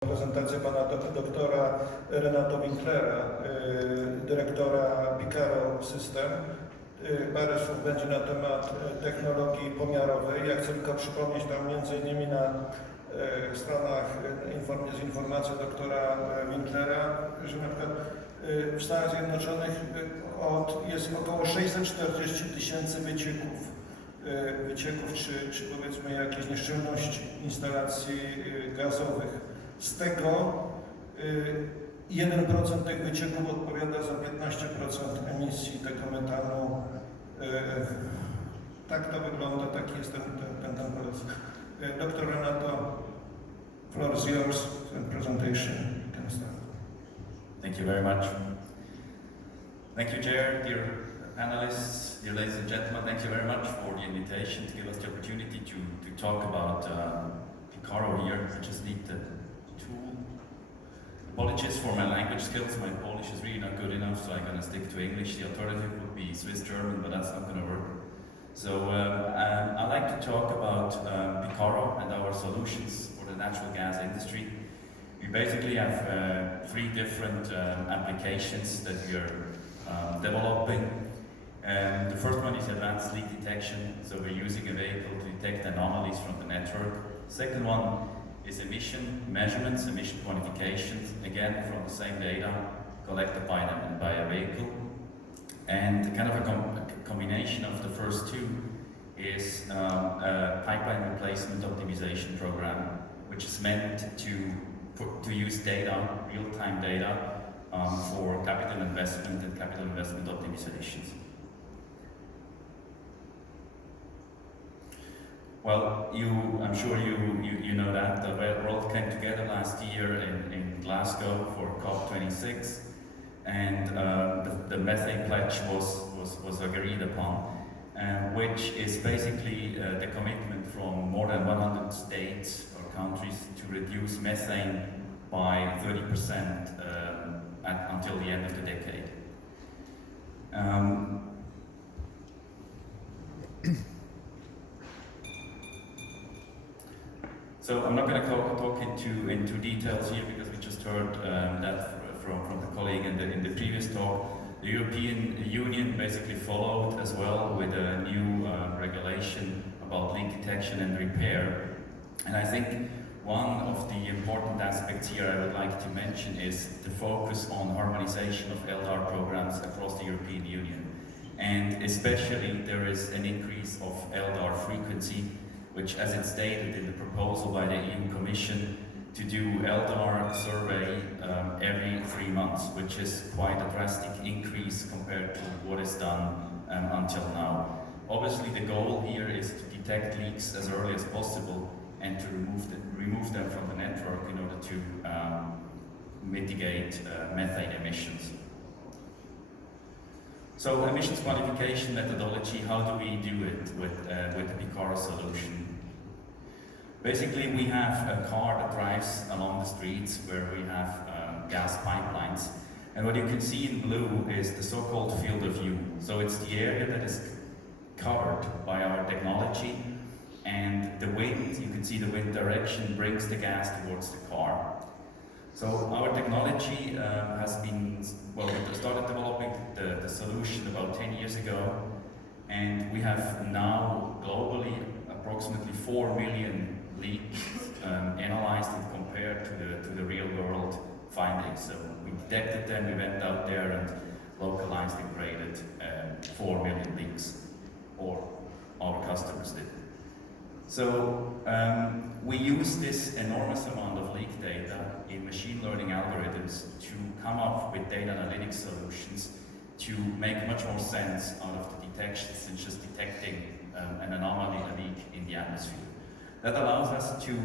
Prezentację pana doktora Renato Winklera, dyrektora PICARRO System. Parę słów będzie na temat technologii pomiarowej. Ja chcę tylko przypomnieć tam między innymi na stronach jest informacja doktora Winklera, że na przykład w Stanach Zjednoczonych jest około 640 000 wycieków czy powiedzmy jakiejś nieszczelności instalacji gazowych. Z tego 1% tych wycieków odpowiada za 15% emisji tego metanu. Tak to wygląda, taki jest ten proces. Dr. Renato, floor is yours and presentation. You can start. Thank you very much. Thank you, Chair, dear panelists, dear ladies and gentlemen. Thank you very much for the invitation to give us the opportunity to talk about PICARRO here. I just need the tool. Apologies for my language skills. My Polish is really not good enough, so I'm going to stick to English. The alternative would be Swiss German, but that's not going to work. So I'd like to talk about PICARRO and our solutions for the natural gas industry. We basically have three different applications that we are developing. The first one is advanced leak detection, so we're using a vehicle to detect anomalies from the network. Second one is emission measurements, emission quantifications, again from the same data collected by a vehicle. And kind of a combination of the first two is a pipeline replacement optimization program, which is meant to use data, real-time data, for capital investment and capital investment optimizations. Well, I'm sure you know that the world came together last year in Glasgow for COP26, and the methane pledge was agreed upon, which is basically the commitment from more than 100 states or countries to reduce methane by 30% until the end of the decade. So I'm not going to talk into details here because we just heard that from the colleague in the previous talk. The European Union basically followed as well with a new regulation about leak detection and repair. And I think one of the important aspects here I would like to mention is the focus on harmonization of LDAR programs across the European Union. And especially there is an increase of LDAR frequency, which, as it's stated in the proposal by the EU Commission, to do LDAR survey every 3 months, which is quite a drastic increase compared to what is done until now. Obviously, the goal here is to detect leaks as early as possible and to remove them from the network in order to mitigate methane emissions. So emissions quantification methodology, how do we do it with the PICARRO solution? Basically, we have a car that drives along the streets where we have gas pipelines. And what you can see in blue is the so-called field of view. So it's the area that is covered by our technology, and the wind, you can see the wind direction brings the gas towards the car. So our technology has been, well, we started developing the solution about 10 years ago, and we have now globally approximately 4 million leaks analyzed and compared to the real world findings. So we detected them, we went out there and localized and graded 4 million leaks, or our customers did. So we use this enormous amount of leak data in machine learning algorithms to come up with data analytics solutions to make much more sense out of the detections than just detecting an anomaly, a leak in the atmosphere. That allows us to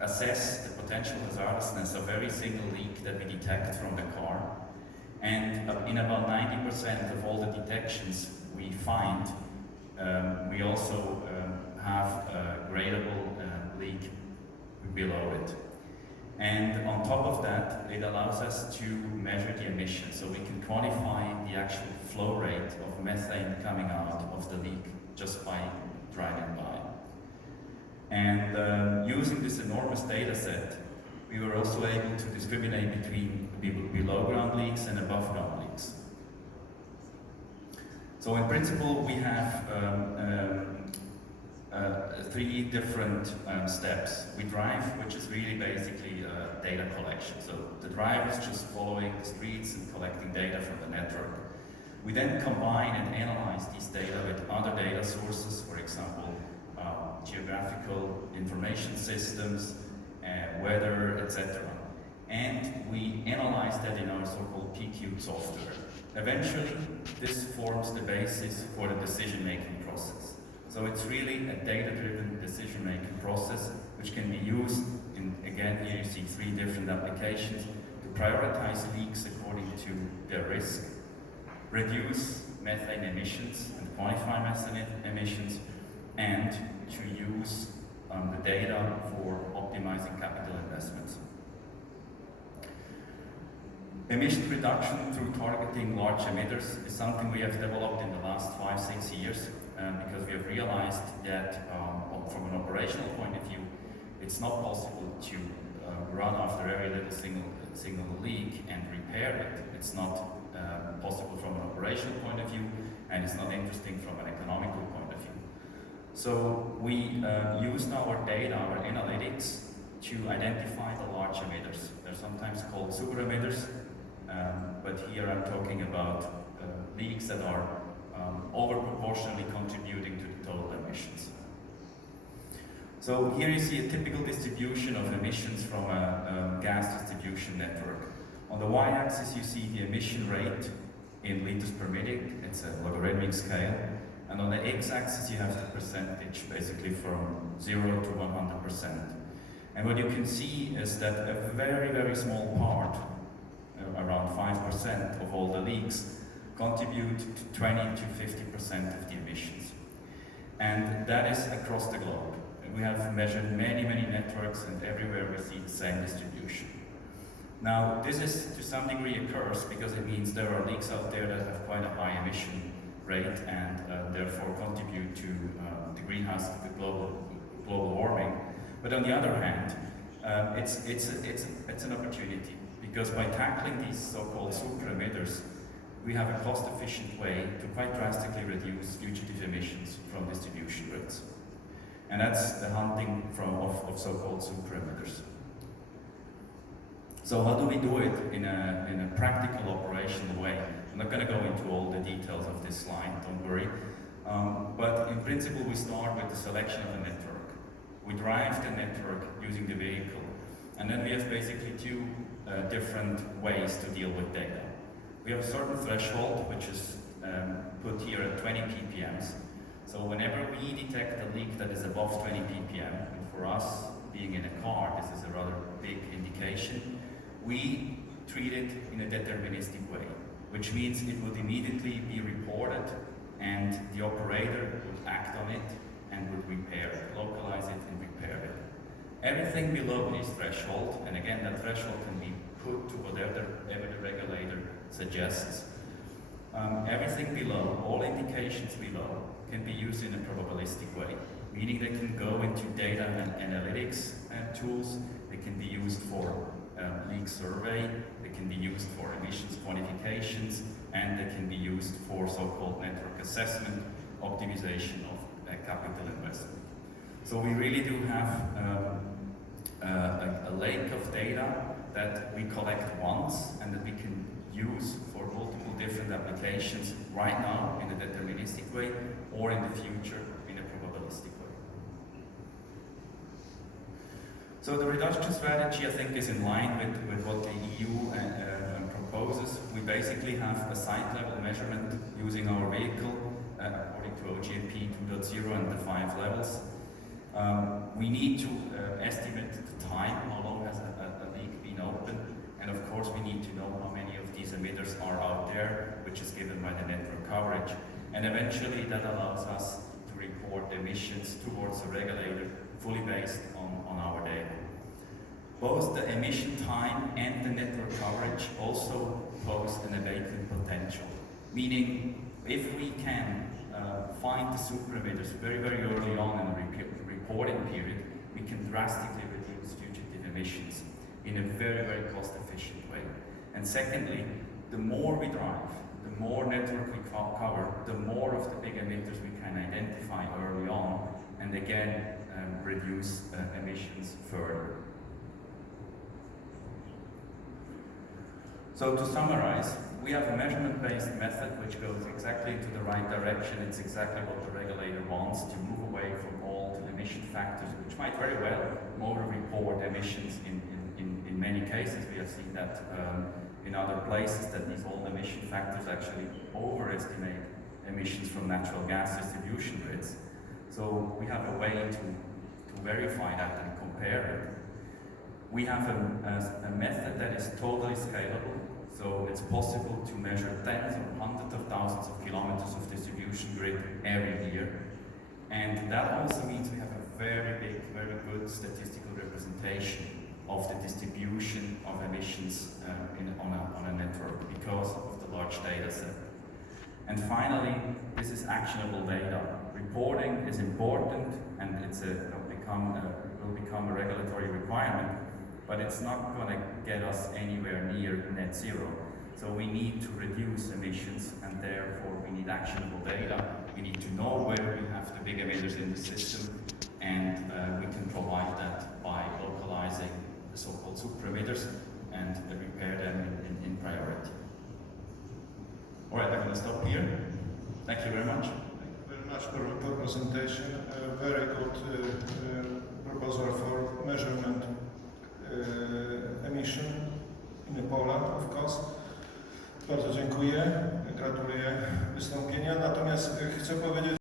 assess the potential hazardousness of every single leak that we detect from the car. And in about 90% of all the detections we find, we also have a gradable leak below it. And on top of that, it allows us to measure the emissions, so we can quantify the actual flow rate of methane coming out of the leak just by driving by. And using this enormous data set, we were also able to discriminate between below ground leaks and above ground leaks. So in principle, we have three different steps. We drive, which is really basically data collection. So the drive is just following the streets and collecting data from the network. We then combine and analyze these data with other data sources, for example, geographical information systems, weather, etc. And we analyze that in our so-called PQ software. Eventually, this forms the basis for the decision-making process. So it's really a data-driven decision-making process which can be used in, again, here you see three different applications, to prioritize leaks according to their risk, reduce methane emissions and quantify methane emissions, and to use the data for optimizing capital investments. Emission reduction through targeting large emitters is something we have developed in the last 5-6 years because we have realized that from an operational point of view, it's not possible to run after every little single leak and repair it. It's not possible from an operational point of view, and it's not interesting from an economical point of view. So we used our data, our analytics, to identify the large emitters. They're sometimes called super emitters, but here I'm talking about leaks that are over-proportionally contributing to the total emissions. So here you see a typical distribution of emissions from a gas distribution network. On the y-axis you see the emission rate in liters per minute. It's a logarithmic scale. And on the x-axis you have the percentage, basically from 0 to 100%. And what you can see is that a very, very small part, around 5% of all the leaks, contribute to 20 to 50% of the emissions. And that is across the globe. We have measured many, many networks, and everywhere we see the same distribution. Now, this is to some degree a curse because it means there are leaks out there that have quite a high emission rate and therefore contribute to the greenhouse, the global warming. But on the other hand, it's an opportunity because by tackling these so-called super emitters, we have a cost-efficient way to quite drastically reduce fugitive emissions from distribution grids. And that's the hunting of so-called super emitters. So how do we do it in a practical, operational way? I'm not going to go into all the details of this slide, don't worry. But in principle, we start with the selection of a network. We drive the network using the vehicle. And then we have basically two different ways to deal with data. We have a certain threshold, which is put here at 20 ppm. So whenever we detect a leak that is above 20 ppm, and for us, being in a car, this is a rather big indication, we treat it in a deterministic way, which means it would immediately be reported and the operator would act on it and would repair it, localize it and repair it. Everything below this threshold, and again that threshold can be put to whatever the regulator suggests, everything below, all indications below, can be used in a probabilistic way, meaning they can go into data and analytics tools, they can be used for leak survey, they can be used for emissions quantifications, and they can be used for so-called network assessment, optimization of capital investment. So we really do have a lake of data that we collect once and that we can use for multiple different applications right now in a deterministic way or in the future in a probabilistic way. So the reduction strategy, I think, is in line with what the EU proposes. We basically have a site-level measurement using our vehicle according to OGMP 2.0 and the 5 levels. We need to estimate the time, how long has a leak been open, and of course we need to know how many of these emitters are out there, which is given by the network coverage. And eventually that allows us to report the emissions towards the regulator fully based on our data. Both the emission time and the network coverage also pose an abatement potential, meaning if we can find the super emitters very, very early on in the reporting period, we can drastically reduce fugitive emissions. in a very, very cost-efficient way. And secondly, the more we drive, the more network we cover, the more of the big emitters we can identify early on, and again, reduce emissions further. So to summarize, we have a measurement-based method which goes exactly into the right direction. It's exactly what the regulator wants, to move away from old emission factors, which might very well over-report emissions in many cases. We have seen that in other places, that these old emission factors actually overestimate emissions from natural gas distribution grids. So we have a way to verify that and compare it. We have a method that is totally scalable, so it's possible to measure tens or hundreds of thousands of kilometers of distribution grid every year. And that also means we have a very big, very good statistical representation of the distribution of emissions on a network because of the large data set. And finally, this is actionable data. Reporting is important, and will become a regulatory requirement, but it's not going to get us anywhere near net zero. So we need to reduce emissions, and therefore we need actionable data. We need to know where we have the big emitters in the system, and we can provide that by localizing the so-called super emitters and repair them in priority. All right, I'm going to stop here. Thank you very much. Thank you very much for the presentation. A very good proposal for measurement emission in Poland, of course. Bardzo dziękuję, gratuluję wystąpienia. Natomiast chcę powiedzieć,